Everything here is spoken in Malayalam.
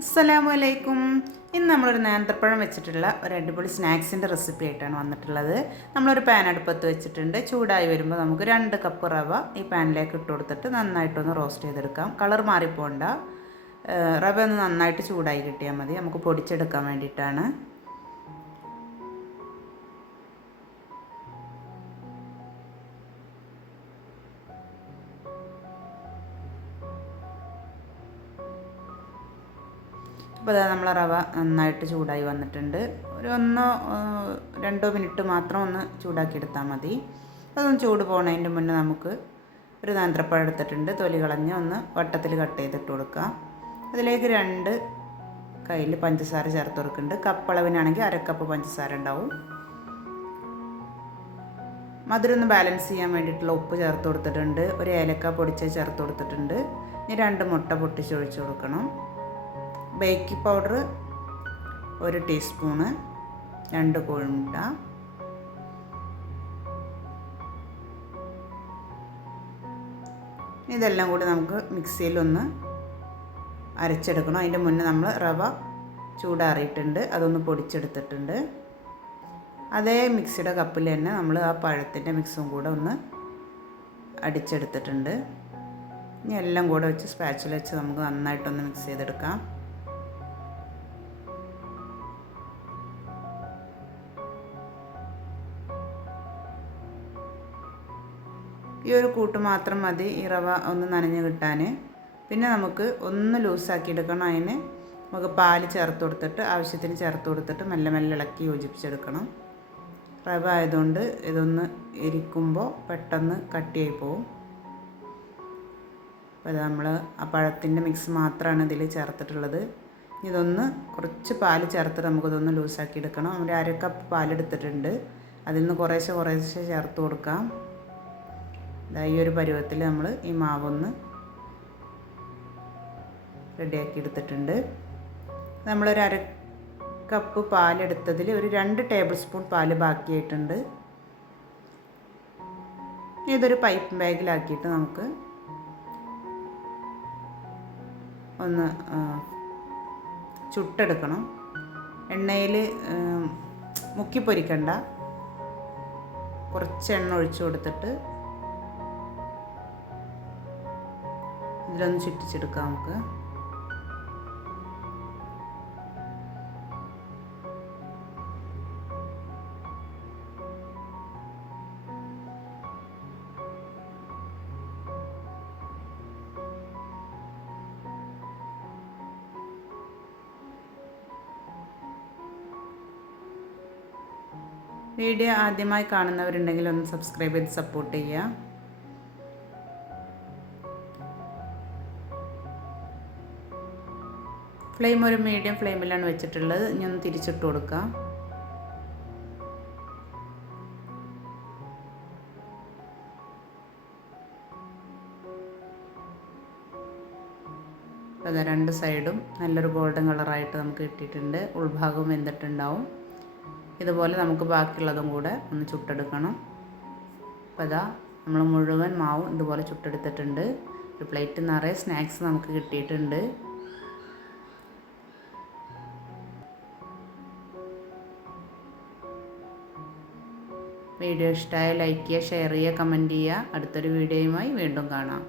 അസ്സലാമു അലൈക്കും. ഇന്ന് നമ്മളൊരു നേന്ത്രപ്പഴം വെച്ചിട്ടുള്ള ഒരു അടിപൊളി സ്നാക്സിൻ്റെ റെസിപ്പി ആയിട്ടാണ് വന്നിട്ടുള്ളത്. നമ്മളൊരു പാൻ അടുപ്പത്ത് വെച്ചിട്ടുണ്ട്. ചൂടായി വരുമ്പോൾ നമുക്ക് 2 കപ്പ് റവ ഈ പാനിലേക്ക് ഇട്ട് കൊടുത്തിട്ട് നന്നായിട്ടൊന്ന് റോസ്റ്റ് ചെയ്തെടുക്കാം. കളർ മാറിപ്പോണ്ട, റവ ഒന്ന് നന്നായിട്ട് ചൂടായി കിട്ടിയാൽ മതി. നമുക്ക് പൊടിച്ചെടുക്കാൻ വേണ്ടിയിട്ടാണ്. അപ്പോൾ നമ്മളെ റവ നന്നായിട്ട് ചൂടായി വന്നിട്ടുണ്ട്. ഒരു 1-2 മിനിറ്റ് മാത്രം ഒന്ന് ചൂടാക്കിയെടുത്താൽ മതി. അതൊന്ന് ചൂട് പോകുന്നതിൻ്റെ മുന്നേ നമുക്ക് ഒരു നേന്ത്രപ്പഴം എടുത്തിട്ടുണ്ട്. തൊലി കളഞ്ഞ് ഒന്ന് വട്ടത്തിൽ കട്ട് ചെയ്തിട്ട് കൊടുക്കാം. അതിലേക്ക് 2 കയ്യിൽ പഞ്ചസാര ചേർത്ത് കൊടുക്കുന്നുണ്ട്. കപ്പളവിനാണെങ്കിൽ 1/2 കപ്പ് പഞ്ചസാര ഉണ്ടാവും. മധുരം ഒന്ന് ബാലൻസ് ചെയ്യാൻ വേണ്ടിയിട്ടുള്ള ഉപ്പ് ചേർത്ത് കൊടുത്തിട്ടുണ്ട്. ഒരു ഏലക്ക പൊടിച്ച് ചേർത്ത് കൊടുത്തിട്ടുണ്ട്. ഇനി 2 മുട്ട പൊട്ടിച്ചൊഴിച്ച് കൊടുക്കണം. ബേക്കിംഗ് പൗഡർ 1 ടീസ്പൂണ്, 2 കോഴിമുട്ട, ഇതെല്ലാം കൂടി നമുക്ക് മിക്സിയിലൊന്ന് അരച്ചെടുക്കണം. അതിൻ്റെ മുന്നേ നമ്മൾ റവ ചൂടാറിയിട്ടുണ്ട്, അതൊന്ന് പൊടിച്ചെടുത്തിട്ടുണ്ട്. അതേ മിക്സിയുടെ കപ്പിൽ തന്നെ നമ്മൾ ആ പഴത്തിൻ്റെ മിക്സും കൂടെ ഒന്ന് അടിച്ചെടുത്തിട്ടുണ്ട്. ഇനി എല്ലാം കൂടെ വെച്ച് സ്പാച്ചിൽ വെച്ച് നമുക്ക് നന്നായിട്ടൊന്ന് മിക്സ് ചെയ്തെടുക്കാം. ഈ ഒരു കൂട്ട് മാത്രം മതി ഈ റവ ഒന്ന് നനഞ്ഞ് കിട്ടാൻ. പിന്നെ നമുക്ക് ഒന്ന് ലൂസാക്കി എടുക്കണം. അതിന് നമുക്ക് പാല് ചേർത്ത് കൊടുത്തിട്ട് ആവശ്യത്തിന് ചേർത്ത് കൊടുത്തിട്ട് മെല്ലെ മെല്ലെ ഇളക്കി യോജിപ്പിച്ചെടുക്കണം. റവ ആയതുകൊണ്ട് ഇതൊന്ന് ഇരിക്കുമ്പോൾ പെട്ടെന്ന് കട്ടിയായി പോവും. അപ്പോൾ ഇത് നമ്മൾ ആ പഴത്തിൻ്റെ മിക്സ് മാത്രമാണ് ഇതിൽ ചേർത്തിട്ടുള്ളത്. ഇതൊന്ന് കുറച്ച് പാല് ചേർത്തിട്ട് നമുക്കിതൊന്ന് ലൂസാക്കി എടുക്കണം. ഒരു 1/2 കപ്പ് പാലെടുത്തിട്ടുണ്ട്. അതിൽ നിന്ന് കുറേശ്ശെ ചേർത്ത് കൊടുക്കാം. ഈ ഒരു പരുവത്തിൽ നമ്മൾ ഈ മാവൊന്ന് റെഡിയാക്കി എടുത്തിട്ടുണ്ട്. നമ്മളൊരു 1/2 കപ്പ് പാലെടുത്തതിൽ ഒരു 2 ടേബിൾ സ്പൂൺ പാല് ബാക്കിയായിട്ടുണ്ട്. ഇതൊരു പൈപ്പ് ബാഗിലാക്കിയിട്ട് നമുക്ക് ഒന്ന് ചുട്ടെടുക്കണം. എണ്ണയിൽ മുക്കി പൊരിക്കണ്ട, കുറച്ച് എണ്ണ ഒഴിച്ചു കൊടുത്തിട്ട് ഇതിലൊന്ന് ചുറ്റിച്ചെടുക്കാം നമുക്ക്. വീഡിയോ ആദ്യമായി കാണുന്നവരുണ്ടെങ്കിൽ ഒന്ന് സബ്സ്ക്രൈബ് ചെയ്ത് സപ്പോർട്ട് ചെയ്യുക. ഫ്ലെയിം ഒരു മീഡിയം ഫ്ലെയിമിലാണ് വെച്ചിട്ടുള്ളത്. ഇനി ഒന്ന് തിരിച്ചിട്ട് കൊടുക്കാം. അത് 2 സൈഡും നല്ലൊരു ഗോൾഡൻ കളറായിട്ട് നമുക്ക് കിട്ടിയിട്ടുണ്ട്. ഉൾഭാഗം വെന്തിട്ടുണ്ടാവും. ഇതുപോലെ നമുക്ക് ബാക്കിയുള്ളതും കൂടെ ഒന്ന് ചുട്ടെടുക്കണം. അപ്പോൾ അതാ നമ്മൾ മുഴുവൻ മാവും ഇതുപോലെ ചുട്ടെടുത്തിട്ടുണ്ട്. ഒരു പ്ലേറ്റ് നിറയെ സ്നാക്സ് നമുക്ക് കിട്ടിയിട്ടുണ്ട്. വീഡിയോ ഇഷ്ടമായ ലൈക്ക് ചെയ്യുക, ഷെയർ ചെയ്യുക, കമൻറ്റ് ചെയ്യുക. അടുത്തൊരു വീഡിയോയുമായി വീണ്ടും കാണാം.